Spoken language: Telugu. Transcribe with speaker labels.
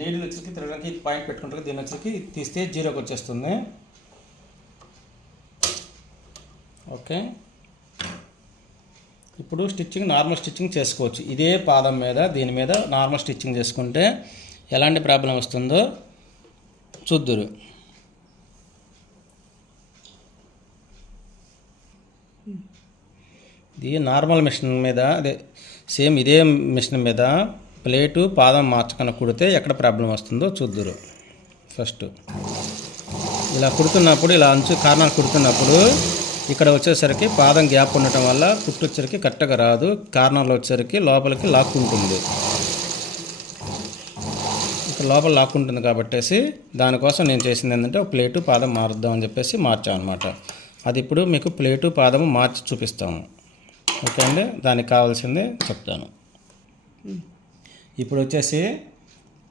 Speaker 1: నీళ్ళు వచ్చరికి తిరగడానికి పాయింట్ పెట్టుకుంటారు. దీని వచ్చరికి తీస్తే జీరోకి వచ్చేస్తుంది. ఓకే. ఇప్పుడు స్టిచ్చింగ్ నార్మల్ స్టిచ్చింగ్ చేసుకోవచ్చు. ఇదే పాదం మీద దీని మీద నార్మల్ స్టిచ్చింగ్ చేసుకుంటే ఎలాంటి ప్రాబ్లం వస్తుందో చూద్దురు. ఇది నార్మల్ మిషన్ మీద అదే సేమ్ ఇదే మిషన్ మీద ప్లేటు పాదం మార్చకుండా కుడితే ఎక్కడ ప్రాబ్లం వస్తుందో చూద్దురు. ఫస్ట్. ఇలా కుడుతున్నప్పుడు ఇలా అంచు కార్నర్ కుడుతున్నప్పుడు ఇక్కడ వచ్చేసరికి పాదం గ్యాప్ ఉండటం వల్ల కుట్టు వచ్చరికి కరెక్ట్గా రాదు. కార్నర్లో వచ్చేసరికి లోపలికి లాక్కుంటుంది ఇక్కడ లోపల లాక్కుంటుంది కాబట్టేసి దానికోసం నేను చేసింది ఏంటంటే ఒక ప్లేటు పాదం మారుద్దాం అని చెప్పేసి మార్చాను అనమాట అది ఇప్పుడు మీకు ప్లేటు పాదము మార్చి చూపిస్తాము. ఓకే అండి? దానికి కావాల్సింది చెప్తాను. ఇప్పుడు వచ్చేసి